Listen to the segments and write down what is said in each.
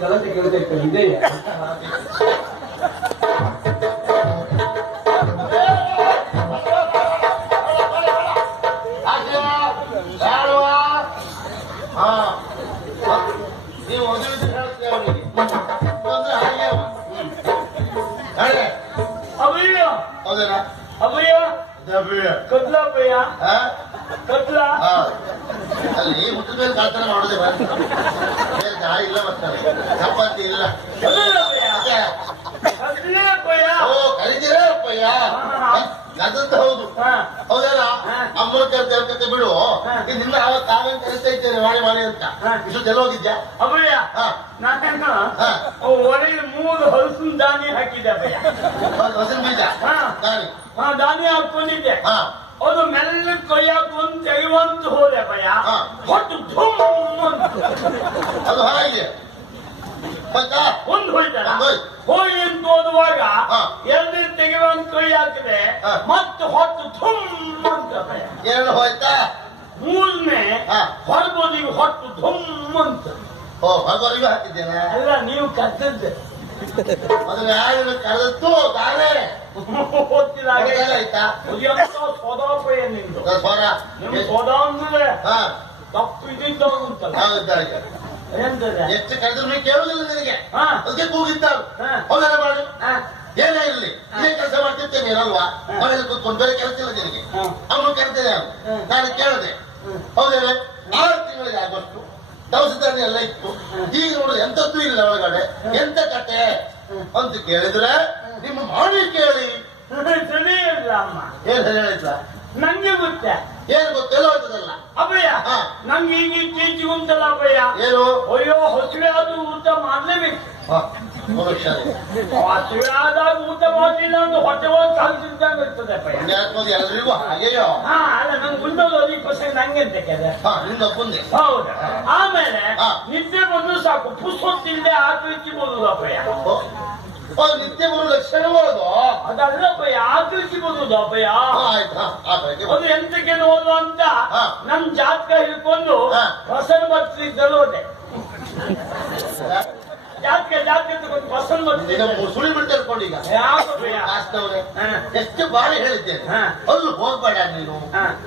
ಗಲಾಟೆ ಕೇಳ್ತಾ ಇದೆಯಾ? ನೀವು ಹೌದೇನಾ? ಅಭಯ ಕತ್ಲ ಅಭಯ ಕತ್ಲ ಅಲ್ಲಿ ಮುಟ್ಟಿದ ಮೇಲೆ ಕಾಲ್ತನ ಮಾಡೋದೇ ಗಾಳಿ ಇಲ್ಲ ಮತ್ತೆ ಚಪಾತಿ ಇಲ್ಲ. ಓ ಕರಿತೀರ ಅಪ್ಪಯ್ಯ ಅದಂತ ಹೌದು ಹೌದೇನಾ? ಅಮ್ಮನ ಕತೆ ಬಿಡು. ನಿನ್ನ ಅವತ್ತು ತಾವೇನ್ ಕರಿತಾ ಇದ್ದೇನೆ ಮಾಡಿ ಅಂತ ಇಷ್ಟೊಂದೆಲ್ಲ ಹೋಗಿದ್ಯಾ? ಅಭಯ ನಾನು ಒಳಗೆ 3 ಹಲಸಿನ ದಾನಿ ಹಾಕಿದ್ದೆ ಅಭಯ. ಹಸಿರು ಬೀಜ ದಾನಿ ಹಾಕೊಂಡಿದ್ದೆ. ಅದು ಮೆಲ್ಲ ಕೊಯ್ಯಾಕೊಂಡ್ ತೆಗೆಯುವಂತ ಹೋದೆ ಭಯ. ಹೊಟ್ಟು ಅದು ಹಾಗೆ ಒಂದು ಹೋಯ್ತಾರ ಹೋಗಿ ಅಂತ ಓದುವಾಗ ಎಲ್ಲಿ ತೆಗೆಯುವಂತ ಕೈ ಹಾಕಿದೆ ಮತ್ತೆ ಹೊಟ್ಟು ಧುಮ್ ಅಂತ ಭಯ. ಎರಡು ಹೋಯ್ತಾ? ಮೂರನೇ ಹೊರಗೋದಿಗೆ ಹೊಟ್ಟು ಧುಮ್ ಅಂತ. ಓ ಹೊರಗೋದಿಗೆ ಹಾಕಿದ್ದೇನೆ ಅಲ್ಲ ನೀವು ಕದ್ದದ್ದೆ ಅದನ್ನ ಯಾರು ಕರೆದತ್ತು ತಾನೇ ಆಯ್ತಾ? ಸೋದಾಪಯ ನಿಮ್ದು ನಿಮ್ ಸೋದಾ ಅಂದ್ರೆ ತಪ್ಪು ಇದ್ದಿದ್ದ ಉಂಟಲ್ಲ. ಎಷ್ಟು ಕರೆದ್ರು ಕೇಳುದಿಲ್ಲ ನಿನಗೆ ಅದಕ್ಕೆ ಕೂಗಿದ್ದಾರು. ಹೌದಲ್ಲ ಮಾಡಿ ಏನೇ ಇರಲಿ ಇದೇ ಕೆಲಸ ಮಾಡ್ತಿರ್ತೇನೆ ನೀನಲ್ವಾ? ಮನೇಲಿ ಕೂತ್ಕೊಂಡು ಬೇರೆ ಕೆಲಸ ಇಲ್ಲ ನಿನಗೆ. ಅವನು ಕರೆದಿದೆ ನಾನು ಕೇಳಿದೆ. ಹೌದೇನೆ 6 ತಿಂಗಳಿಗೆ ಆಗೋಷ್ಟು ದವಸ ಧಾನ್ಯ ಎಲ್ಲ ಇತ್ತು. ಈಗ ನೋಡಿದ್ರೆ ಎಂತದ್ದು ಇಲ್ಲ ಒಳಗಡೆ. ಎಂತ ಕತೆ ಅಂತ ಕೇಳಿದ್ರೆ ನಿಮ್ಮ ಮಾಡಿ ಕೇಳಿ ಅಮ್ಮ ಏನ್ ಹೇಳಿದ್ಲ? ನಂಗೆ ಗೊತ್ತೇ ಏನ್ ಗೊತ್ತೆಲ್ಲ ಹೋಗ್ತದಲ್ಲ ಅಭಯ. ನಂಗೆ ಈಗ ಇತ್ತೀಚೆಗೆ ಉಂಟಲ್ಲ ಅಭಯ. ಏನು? ಅಯ್ಯೋ ಹಸಿವೆ ಆದ್ರೂ ಊಟ ಮಾಡ್ಲೇಬೇಕು. ಹಸಿವೆ ಆದಾಗ ಊಟ ಮಾಡಲಿಲ್ಲ ಅಂದ್ರೆ ಹೊಟ್ಟೆ ಒಳಗೆ ಕಲ್ಸಿದ್ದಂಗೆ ಇರ್ತದೆ ಅಭಯ. ಎಲ್ರಿಗೂ ಹಾಗೆಯೋ? ಅಲ್ಲ ನಂಗೆ ಉಂಟದು 20% ನಂಗೆ ಅಂತ ಕೇಳಿದೆ. ಹೌದಾ? ಆಮೇಲೆ ನಿದ್ದೆ ಬಂದು ಸಾಕು ಪುಸ್ತಕತ್ತಿಲ್ಲದೆ ಆಕಳಿಸಿ ಬರುದು ಅಭಯ. ನಿತ್ಯ ಬರೋ ಲಕ್ಷಣಗಳು ಅದಲ್ಲ ಅಭಯ ಆಕಳಿಸಿ ಬರುದು ಅಭಯ. ಅದು ಎಂತಕ್ಕೆ ನೋಡು ಅಂತ ನಮ್ ಜಾತಕ ಹಿಡ್ಕೊಂಡು ಹೊಸನ್ ಬರ್ತಿದ್ದಲ್ಲ ಹೋದೆ. ಜಾತಕ ತಗೊಂಡು ಹೊಸನ್ ಬರ್ತಿದ್ದ ಸುಳಿ ಬಿಟ್ಟು ಹೇಳ್ಕೊಂಡೀಗ ಎಷ್ಟು ಬಾರಿ ಹೇಳಿದ್ದೇನೆ ಅಲ್ಲಿ ಹೋಗ್ಬೇಡ ನೀನು.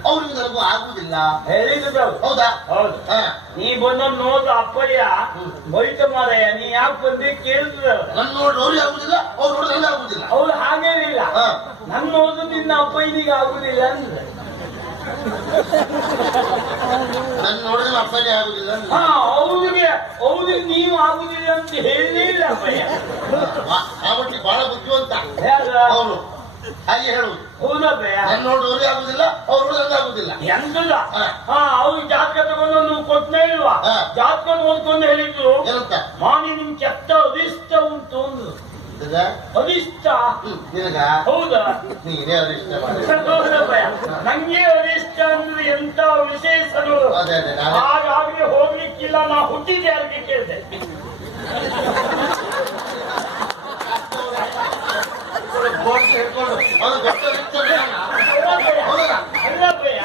ಅವ್ರಿಗೆ ನನಗೂ ಆಗುದಿಲ್ಲ ಹೇಳಿದ್ರು. ಹೌದಾ? ಹೌದು. ನೀ ಬಂದ ನೋಡು ಅಪ್ಪಯ್ಯ ಬೈತ ಮಾರಯ್ಯ ನೀ ಯಾಕೆ ಬಂದಿ ಕೇಳಿದ್ರು. ನನ್ ನೋಡಿ ಅವ್ರಿಗೆ ಆಗುದಿಲ್ಲ, ಅವ್ರು ನೋಡಿ ನನಗೆ ಆಗುದಿಲ್ಲ. ಅವ್ರು ಹಾಗೇನಿಲ್ಲ. ನನ್ ನೋಡು ನಿನ್ನ ಅಪ್ಪಯ್ಯನಿಗೆ ಆಗುದಿಲ್ಲ ಅಂದ್ರೆ ನನ್ ನೋಡಿದ್ರೆ ಅಪ್ಪನೇ ಆಗುದಿಲ್ಲ. ಅವ್ರಿಗೆ ನೀವು ಆಗುದಿಲ್ಲ ಅಂತ ಹೇಳಲೇ ಇಲ್ಲ ಅಪ್ಪಯ್ಯ. కాబట్టి ಬಹಳ ಬುದ್ಧಿವಂತ ಅವರು ಹಾಗೆ ಹೇಳುವುದು. ಹೌದಪ್ಪಯ್ಯ. ನನ್ ನೋಡಿ ಅವ್ರಿಗೆ ಆಗುದಿಲ್ಲ, ಅವ್ರು ನೋಡಿ ನನಗೆ ಆಗುದಿಲ್ಲ. ಎಂತಲ್ಲ ಅವ್ರಿಗೆ ಜಾತಕ ತಗೊಂಡು ನೀವು ಕೊಟ್ಟನೇ ಇಲ್ವಾ? ಜಾತಕ ಓದ್ಕೊಂಡು ಹೇಳಿದ್ರು ಏನಂತ? ಮಾನಿ ನಿಮ್ ಕೆಟ್ಟ ಅದಿಷ್ಟ ಉಂಟು ಅಂದ್ರು. ಅದಿಷ್ಟ ನಿನಗ? ಹೌದಾ? ನೀನೇ ಅದಿಷ್ಟ ಹೌದಪ್ಪಯ್ಯ. ನಂಗೆ ಅದಿಷ್ಟ ಅಂದ್ರೆ ಎಂತ ವಿಶೇಷಗಳು. ಹಾಗಾಗ್ಲೇ ಹೋಗ್ಲಿಕ್ಕಿಲ್ಲ. ನಾ ಹುಟ್ಟಿದ್ದೆ ಯಾರಿಗೆ ಕೇಳಿದೆ. ಅಲ್ಲಪ್ಪಯ್ಯ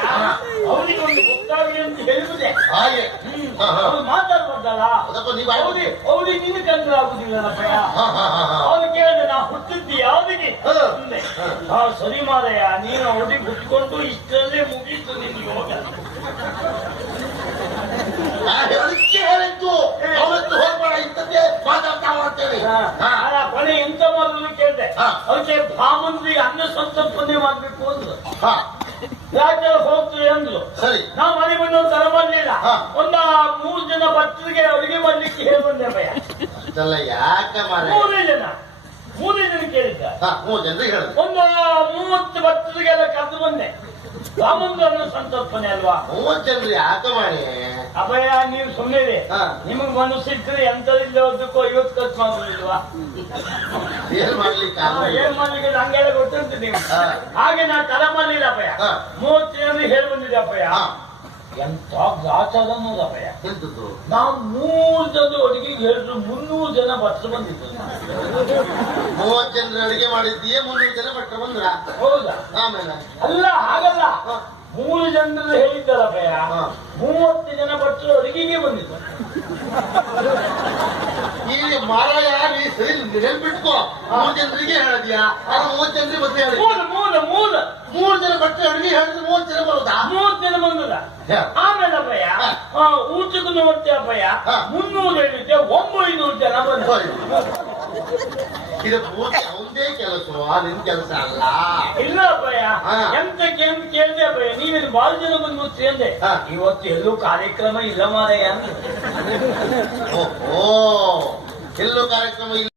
ಅವರಿಗೊಂದು ಗೊತ್ತಾಗಲಿ ಅಂತ ಹೇಳುವುದೇ ಹಾಗೆ ಮಾತಾಡ್ಬಾರ್ದಲ್ಲ. ಅವ್ರಿಗೆ ನಿನ್ನ ಕಂಡ್ರೆ ಆಗುದಿಲ್ಲಪ್ಪಯ್ಯ. ಅವ್ರು ಕೇಳಿದೆ ನಾ ಹುಟ್ಟಿದ್ದಿ ಯಾವ್ದಿಗೆ? ಸರಿ ಮಾರಯ್ಯ ನೀನು ಅವ್ರಿಗೆ ಹುಟ್ಕೊಂಡು ಇಷ್ಟರಲ್ಲೇ ಮುಗೀತು ನಿನ್ಗೆ ಯೋಗ. ಹೇಳಿದ್ದು ಅವತ್ತು ಹೋಗ್ಬೇಡ ಇಂಥದ್ದೇ ಮಾತಾಡ್ತಾ ಮಾಡ್ತೇವೆ. ಕೊನೆ ಎಂತ ಮಾಡೋದು ಕೇಳಿದೆ. ಅದಕ್ಕೆ ಬ್ರಾಹ್ಮಣರಿಗೆ ಅನ್ನ ಸಂತರ್ಪಣೆ ಮಾಡ್ಬೇಕು ಅಂದ್ರು. ಯಾಕೆ ಹೋಗ್ತದೆ ಅಂದ್ರು. ಸರಿ ನಾವು ಮನೆ ಬಂದು ತರ ಬರ್ಲಿಲ್ಲ. 3 ಜನ ಭಕ್ತರಿಗೆ ಅಡುಗೆ ಮಾಡ್ಲಿಕ್ಕೆ ಹೇಳಿ ಬಂದೆ ಭಯ. ಯಾಕೆ 3 ಜನ ಕೇಳಿದ್ದ. 3 ಜನರಿಗೆ ಹೇಳ ಒಂದು 30 ಭಕ್ತರಿಗೆಲ್ಲ ಕರೆದು ಬಂದೆ. ಬ್ರಾಹ್ಮಣರನ್ನು ಸಂತರ್ಪಣೆ ಅಲ್ವಾ? 30 ಜನರು ಯಾಕೆ ಮಾಡಿ ಅಭಯ ನೀವು ಸುಮ್ಮನೆ ನಿಮಗ್ ಮನಸ್ಸಿದ್ರೆ ಎಂತದಿಲ್ಲ ಹೋದಕ್ಕೋ 50 ಖರ್ಚು ಮಾಡೋದಿಲ್ವಾ? ಏನ್ ಮಾಡ್ಲಿಕ್ಕೆ ಹಂಗೆಲ್ಲ ಗೊತ್ತುಂಟು ನೀವು. ಹಾಗೆ ನಾ ತರ ಮಾಡ್ಲಿಲ್ಲ ಅಭಯ. 30 ಜನರಿಗೆ ಹೇಳಿ ಬಂದಿದ್ದೆ ಅಭಯ. ಎಂತ ಗಾಚಾದ ನೋಡಪ್ಪಯ್ಯ. ಎಂತದ್ದು ನಾವು 3 ಜನ ಅಡಿಗೆಗೆ ಹೇಳಿದ್ರು 300 ಜನ ಭಟ್ರು ಬಂದಿದ್ದು. 30 ಜನರ ಅಡಿಗೆ ಮಾಡಿದ್ದೀಯೇ 300 ಜನ ಭಟ್ರು ಬಂದ್ರ? ಹೌದಾ? ಆಮೇಲೆ ಅಲ್ಲ ಹಾಗಲ್ಲ, 3 ಜನರು ಹೇಳಿದ್ದಲ್ಲಪ್ಪಯ್ಯ, 30 ಜನ ಭಟ್ರು ಅಡಿಗೆಗೆ ಬಂದಿದ್ದು. ಇಲ್ಲಿ ಮಾರಾಯ ನೀ ಸರಿ ನೆನ್ಪಿಟ್ಕೋ. 3 ಜನರಿಗೆ ಹೇಳಿದ್ಯಾ? 30 ಜನರಿಗೆ ಮತ್ತೆ ಹೇಳಿ. 3 ಜನ ಭಟ್ರು ಅಡಿಗೆ ಹೇಳಿದ್ರೆ 30 ಜನ ಬರೋದಾ? 30 ಜನ ಬಂದದ. ಆಮೇಲೆ ಅಪ್ಪಯ್ಯ ಊಟಕ್ಕೂ ನೋಡ್ತೇ ಅಪ್ಪಯ್ಯ 300 ಹೇಳಿದ್ದೆ 900 ಜನ ಬಂದ. ಇದು ಪೂರ್ತಿ ಅವಂದೇ ಕೆಲಸ, ನಿನ್ ಕೆಲಸ ಅಲ್ಲ. ಇಲ್ಲ ಅಪ್ಪಯ್ಯ, ಎಂತ ಕೇಳಿದೆ ಅಪ್ಪಯ್ಯ, ನೀವೇನು ಬಾಳ ಜನ ಬಂದು ಅಂದೆ. ಇವತ್ತು ಎಲ್ಲೂ ಕಾರ್ಯಕ್ರಮ ಇಲ್ಲ ಮಾರಯ್ಯ. ಓಹೋ, ಎಲ್ಲೂ ಕಾರ್ಯಕ್ರಮ ಇಲ್ಲ